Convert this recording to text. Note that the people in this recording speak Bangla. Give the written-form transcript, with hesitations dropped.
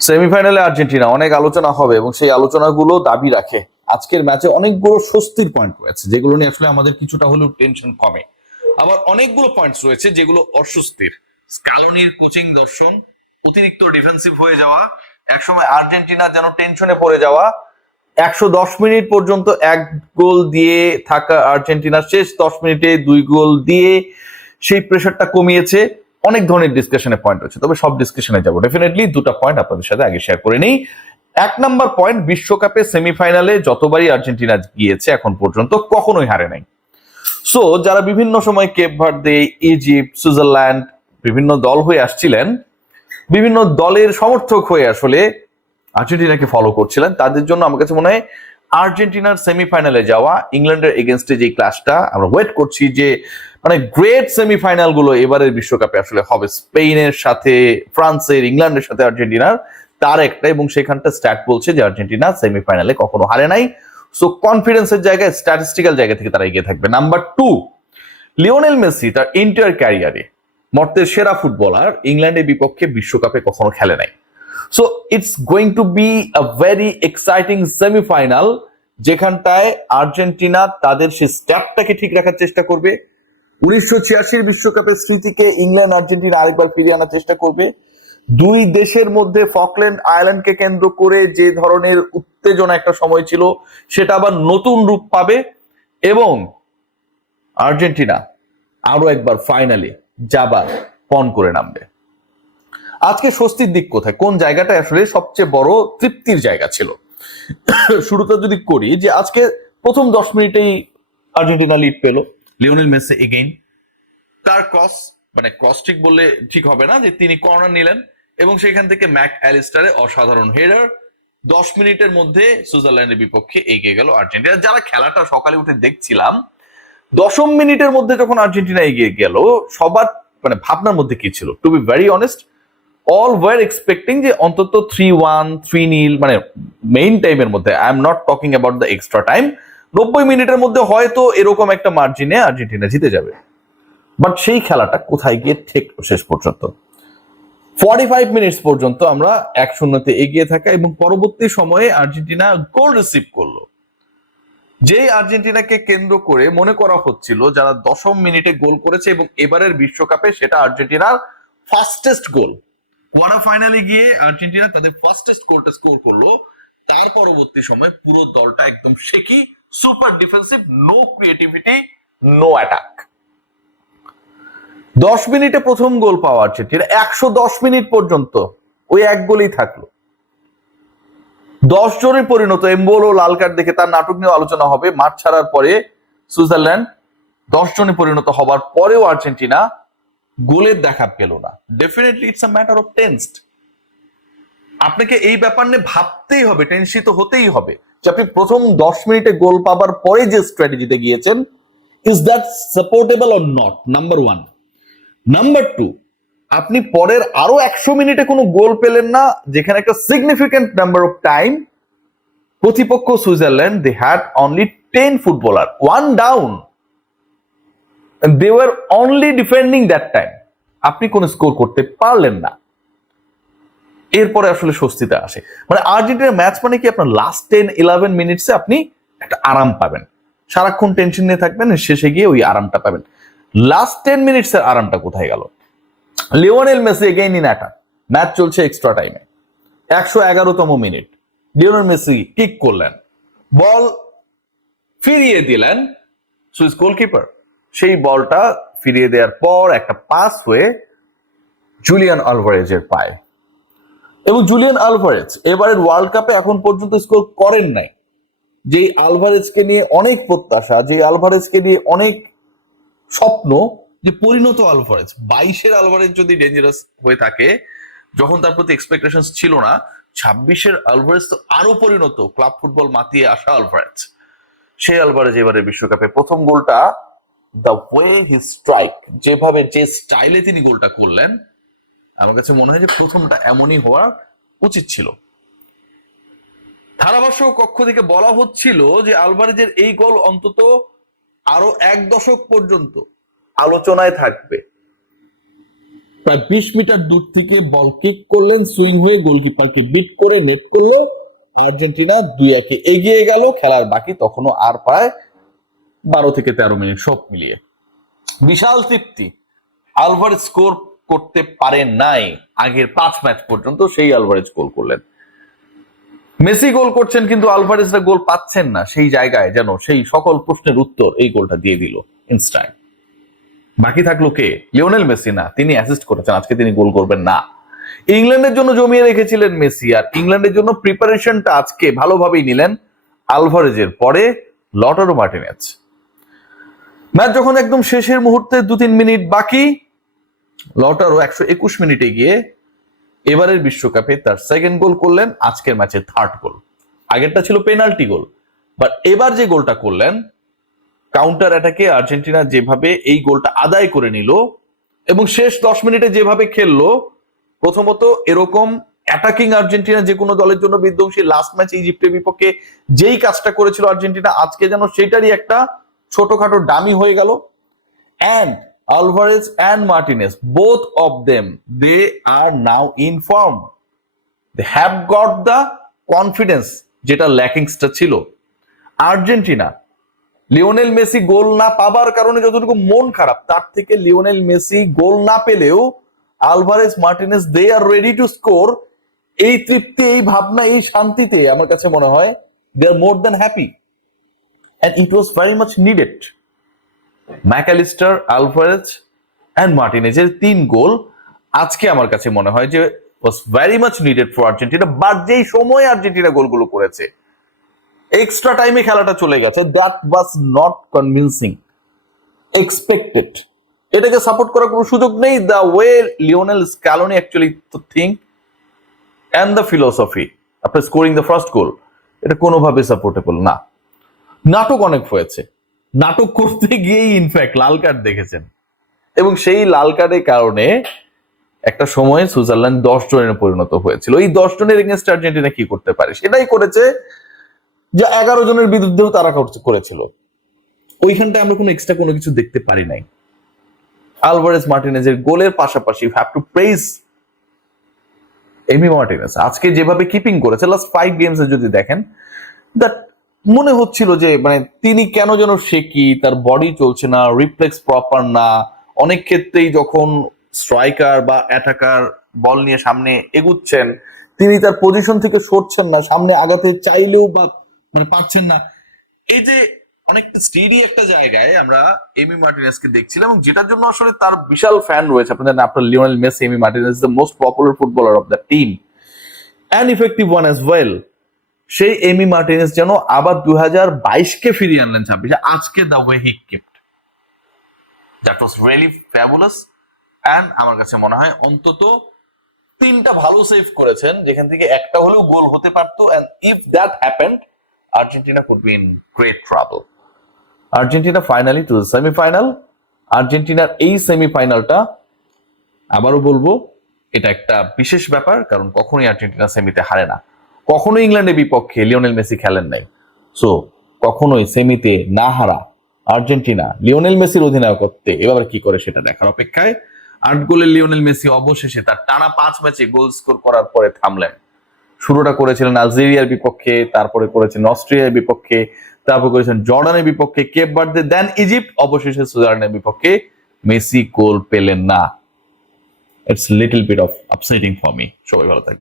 সেমিফাইনালে আর্জেন্টিনা অনেক আলোচনা হবে এবং সেই আলোচনাগুলো দাবি রাখে আজকের ম্যাচে অনেকগুলো স্বস্তির পয়েন্ট রয়েছে যেগুলো নিয়ে আসলে আমাদের কিছুটা হলেও টেনশন কমে। আবার অনেকগুলো পয়েন্টস রয়েছে যেগুলো অস্বস্তির। স্ক্যালোনির কোচিং দর্শন, অতিরিক্ত ডিফেন্সিভ হয়ে যাওয়া, একসময় আর্জেন্টিনা যেন টেনশনে পড়ে যাওয়া, 110 মিনিট পর্যন্ত এক গোল দিয়ে থাকা আর্জেন্টিনা শেষ 10 মিনিটে 2 গোল দিয়ে সেই প্রেশারটা কমিয়েছে। অনেক ধরনের ডিসকাশনের পয়েন্ট রয়েছে, তবে সব ডিসকাশনে যাবো ডেফিনেটলি। দুটো পয়েন্ট আপনাদের সাথে আগে শেয়ার করে নেই। 1 নম্বর পয়েন্ট, বিশ্বকাপে সেমিফাইনালে যতবারই আর্জেন্টিনা গিয়েছে এখন পর্যন্ত কখনোই হারে নাই। সো যারা বিভিন্ন সময় কেপ ভার্দে, ইজিপ্ট, সুইজারল্যান্ড বিভিন্ন দল হয়ে আসছিলেন, বিভিন্ন দলের সমর্থক হয়ে আসলে আর্জেন্টিনাকে ফলো করছিলেন, তাদের জন্য আমার কাছে মনে হয় আর্জেন্টিনার সেমিফাইনালে যাওয়া, ইংল্যান্ডের এগেনস্টে যে ক্লাসটা আমরা ওয়েট করছি, যে মানে গ্রেট সেমিফাইনাল গুলো এবারের বিশ্বকাপে আসলে হবে স্পেনের সাথে, ফ্রান্সের, ইংল্যান্ডের সাথে আর্জেন্টিনার, তার একটা। এবং সেখানটা স্ট্যাট বলছে যে আর্জেন্টিনা সেমিফাইনালে কখনো হারে নাই। সো কনফিডেন্সের জায়গায়, স্ট্যাটিস্টিক্যাল জায়গা থেকে তারা এগিয়ে থাকবে। নাম্বার 2, লিওনেল মেসি তার এন্টায়ার ক্যারিয়ারে মর্তের সেরা ফুটবলার, ইংল্যান্ডের বিপক্ষে বিশ্বকাপে কখনো খেলে নাই। So it's going to be a very exciting semifinal, যেখানটায় আর্জেন্টিনা তাদের সেই স্ট্যাপটাকে ঠিক রাখার চেষ্টা করবে। 1986 বিশ্বকাপের স্মৃতিকে ইংল্যান্ড আর্জেন্টিনা আরেকবার ফিরিয়ে আনার চেষ্টা করবে। দুই দেশের মধ্যে ফকল্যান্ড আইল্যান্ডকে কেন্দ্র করে যে ধরনের উত্তেজনা একটা সময় ছিল, সেটা আবার নতুন রূপ পাবে এবং আর্জেন্টিনা আরো একবার ফাইনালে যাবার পণ করে নামবে। আজকে স্বস্তির দিক কোথায়, কোন জায়গাটা আসলে সবচেয়ে বড় তৃপ্তির জায়গা ছিল? শুরুটা যদি করি, যে আজকে প্রথম 10 মিনিটেই আর্জেন্টিনা লিড পেল, লিওনেল মেসি এগেইন তার ক্রস, মানে ক্রস ঠিক বললে ঠিক হবে না, যে তিনি কর্নার নিলেন এবং সেখান থেকে ম্যাক অ্যালিস্টারের অসাধারণ হেডার। 10 মিনিটের মধ্যে সুইজারল্যান্ডের বিপক্ষে এগিয়ে গেল আর্জেন্টিনা। যারা খেলাটা সকালে উঠে দেখছিলাম, 10 মিনিটের মধ্যে যখন আর্জেন্টিনা এগিয়ে গেল, সবার মানে ভাবনার মধ্যে কি ছিল? To be very honest, all were expecting যে অন্তত 3-1, 3-0, মানে মেইন টাইমের মধ্যে, I am not talking about the extra time, 90 মিনিটের মধ্যে হয়তো এরকম একটা মার্জিনে আর্জেন্টিনা জিতে যাবে। বাট সেই খেলাটা কোথায় গিয়ে ঠেকলো শেষ পর্যন্ত? 45 মিনিটস পর্যন্ত আমরা 1-0 এগিয়ে থাকা এবং পরবর্তী সময়ে আর্জেন্টিনা গোল রিসিভ করলো, যে আর্জেন্টিনাকে কেন্দ্র করে মনে করা হচ্ছিল যারা 10 মিনিটে গোল করেছে এবং এবারের বিশ্বকাপে সেটা আর্জেন্টিনার ফাস্টেস্ট গোল। কোয়ার্টার ফাইনালে গিয়ে আর্জেন্টিনা তাদের ফাস্টেস্ট গোলটা স্কোর করলো। তার পরবর্তী সময় পুরো দলটা একদম shaky, super defensive, no creativity, no attack. 10 মিনিটে প্রথম গোল পাওয়া আর্জেন্টিনা, 110 মিনিট পর্যন্ত ওই এক গোলেই থাকলো। 10 জনে পরিণত, এমবোলো লাল কার্ড দেখে তার নাটক নিয়ে আলোচনা হবে মাঠ ছাড়ার পরে। সুইজারল্যান্ড 10 জনে পরিণত হবার পরেও আর্জেন্টিনা গোলের দেখা পেল না। Definitely it's a matter of tensed. আপনাকে এই ব্যাপার নিয়ে ভাবতেই হবে, টেনশিত হতেই হবে যে আপনি প্রথম 10 মিনিটে গোল পাবার পরে যে স্ট্র্যাটেজিতে গিয়েছেন, is that supportable or not? Number 1। Number 2, আপনি পরের আরো 100 মিনিটে কোনো গোল পেলেন না, যেখানে একটা সিগনিফিকেন্ট নাম্বার অফ টাইম প্রতিপক্ষ Switzerland, they had only 10 footballer, 1 down, they were only defending that time. আপনি কোন স্কোর করতে পারলেন না। এরপরে আসলে স্বস্তিতে আসে, মানে আর্জেন্টিনার ম্যাচ মানে কি, আপনার লাস্ট 10-11 মিনিটসে আপনি একটা আরাম পাবেন। সারাক্ষণ টেনশন নিয়ে থাকবেন, শেষে গিয়ে ওই আরামটা পাবেন। লাস্ট 10 মিনিটসের আরামটা কোথায় গেল? Lionel Messi again in attack, match চলছে এক্সট্রা টাইমে, 111তম মিনিট, লিওনেল মেসি কিক করলেন, বল ফিরিয়ে দিলেন সুইস গোলকিপার। সেই বলটা ফিরিয়ে দেওয়ার পর একটা পাস হয়ে জুলিয়ান আলভারেজের পায়ে, এবং জুলিয়ান আলভারেজ এবারের ওয়ার্ল্ড কাপে এখন পর্যন্ত স্কোর করেন নাই। যে আলভারেজকে নিয়ে অনেক প্রত্যাশা, যে আলভারেজকে নিয়ে অনেক স্বপ্ন, যে পরিণত আলভারেজ, 22-এর আলভারেজ যদি ডেঞ্জারাস হয়ে থাকে, যখন তার প্রতি এক্সপেকটেশন ছিল না, 26-এর আলভারেজ তো আরো পরিণত, ক্লাব ফুটবল মাতিয়ে আসা আলভারেজ। সেই আলভারেজ এবারে বিশ্বকাপে প্রথম গোলটা, দ্য ওয়ে হি স্ট্রাইক, যেভাবে যে স্টাইলে তিনি গোলটা করলেন, আমার কাছে মনে হয় যে প্রথমটা এমনই হওয়া উচিত ছিল। ধারাভাষ্য কক্ষ থেকে বলা হচ্ছিল যে আলভারেজের এই গোল অন্তত আরো 1 দশক পর্যন্ত আলোচনায় থাকবে। প্রায় 20 মিটার দূর থেকে বল কিক করলেন, সুইং হয়ে গোলকিপারকে বিট করে নেট করলো। আর্জেন্টিনা 2-1 এগিয়ে গেল। খেলার বাকি তখনও আর প্রায় 12 থেকে 13 মিনিট সব মিলিয়ে। বিশাল তৃপ্তি। আলভারেজ স্কোর করতে পারে নাই আগের 5 ম্যাচ পর্যন্ত, সেই আলভারেজ গোল করলেন। মেসি গোল করছেন কিন্তু আলভারেজরা গোল পাচ্ছেন না, সেই জায়গায় যেন সেই সকল প্রশ্নের উত্তর এই গোলটা দিয়ে দিল ইনস্ট্যান্ট। বাকি থাকলো কে? লিওনেল মেসি না, তিনি অ্যাসিস্ট করেছেন, আজকে তিনি গোল করবেন না। ইংল্যান্ডের জন্য জমিয়ে রেখেছিলেন মেসি, আর ইংল্যান্ডের জন্য প্রিপারেশনটা আজকে ভালোভাবেই নিলেন আলভারেজের পরে লটারো মার্টিনেজ। ম্যাচ যখন একদম শেষের মুহূর্তে 2-3 মিনিট বাকি, লটারো 121 মিনিটে গিয়ে এবারের বিশ্বকাপে তার সেকেন্ড গোল করলেন, আজকের ম্যাচে থার্ড গোল। আগেরটা ছিল পেনাল্টি গোল, বাট এবার যে গোলটা করলেন কাউন্টার অ্যাটাকে আর্জেন্টিনা যেভাবে এই গোলটা আদায় করে নিল এবং শেষ 10 মিনিটে যেভাবে খেললো, প্রথমত এরকম অ্যাটাকিং আর্জেন্টিনা যে কোনো দলের জন্য বিধ্বংসী। লাস্ট ম্যাচ ইজিপ্টের বিপক্ষে যেই কাজটা করেছিল আর্জেন্টিনা, আজকে যেন সেটারই একটা ছোটখাটো ডামি হয়ে গেল। and Alvarez and Martinez, both of them, they are now in form. They have got the confidence যেটা ল্যাকিংসটা ছিল। আর্জেন্টিনা লিওনেল মেসি গোল না পাবার কারণে যতটুকু মন খারাপ, তার থেকে লিওনেল মেসি গোল না পেলেও Alvarez Martinez they are ready to score. এই তৃপ্তি, এই ভাবনা, এই শান্তিতে আমার কাছে মনে হয় they are more than happy, and it was very much needed. Mac Allister, Alvarez and মার্টিনেজের 3 গোল আজকে আমার কাছে মনে হয় যে was very much needed for Argentina. But যেই সময় আর্জেন্টিনা গোলগুলো করেছে, এক্সট্রা টাইমে খেলাটা চলে গেছে, that was not convincing, expected. এটাকে সাপোর্ট করার কোনো সুযোগ নেই। The way Lionel Scaloni actually think and the philosophy after scoring the first goal, এটা কোনোভাবে সাপোর্টেবল না। নাটক অনেক হয়েছে, নাটক করতে গিয়েই ইনফ্যাক্ট লাল কার্ড দেখেছেন, এবং সেই লাল কার্ডের কারণে একটা সময় সুইজারল্যান্ড 10 জনের পরিণত হয়েছিল। এই 10 জনের এগেইনস্ট আর্জেন্টিনা কি করতে পারে সেটাই করেছে, যা 11 জনের বিরুদ্ধেও তারা করেছিল। ওইখানটায় আমরা কোনো এক্সট্রা কোনো কিছু দেখতে পারি নাই। আলভারেজ মার্টিনেজের গোলের পাশাপাশি you have to praise Emi Martinez. আজকে যেভাবে কিপিং করেছে লাস্ট 5 গেমসে যদি দেখেন, দ্যাট মনে হচ্ছিল যে মানে তিনি কেন যেন শেকি, তার বডি চলছে না, রিফ্লেক্স প্রপার না। অনেক ক্ষেত্রেই যখন স্ট্রাইকার বা অ্যাটাকার বল নিয়ে সামনে এগুচ্ছেন, তিনি তার পজিশন থেকে সরছেন না, সামনে আগাতে চাইলেও বা মানে পারছেন না। এই যে অনেকটা স্টেডি একটা জায়গায় আমরা এমি মার্টিনেজকে দেখছিলাম, এবং যেটার জন্য আসলে তার বিশাল ফ্যান রয়েছে। আপনাদের আপনার Lionel Messi, Emi Martinez the most popular footballer of the team and effective one as well. সেই এমি মার্টিনেজ যেন আবার 2022-কে ফিরিয়ে আনলেন 26-এ। আজকে the way he kept, that was really fabulous. And আমার কাছে মনে হয় অন্তত 3টা ভালো সেভ করেছেন, যেখান থেকে একটা হলেও গোল হতে পারতো। And if that happened, Argentina could be in great trouble. Argentina finally to the semifinal. আর্জেন্টিনার এই সেমিফাইনালটা আবারও বলবো, এটা একটা বিশেষ ব্যাপার, কারণ কখনোই আর্জেন্টিনা সেমিতে হারে না। কখনোই ইংল্যান্ডের বিপক্ষে লিওনেল মেসি খেলেন নাই। সো কখনোই সেমিতে না হারা আর্জেন্টিনা লিওনেল মেসির অধিনায়কত্বে এবার কি করে সেটা দেখার অপেক্ষায়। 8 গোলের লিওনেল মেসি অবশেষে তার টানা 5 ম্যাচে গোল স্কোর করার পরে থামলেন। শুরুটা করেছিলেন আলজেরিয়ার বিপক্ষে, তারপরে করেছেন অস্ট্রিয়ার বিপক্ষে, তারপর করেছেন জর্ডানের বিপক্ষে, কেপ ভার্দে, দেন ইজিপ্ট, অবশেষে সুইজারল্যান্ডের বিপক্ষে মেসি গোল পেলেন না। It's little bit of upsetting for me. সবাই ভালো থাকবেন।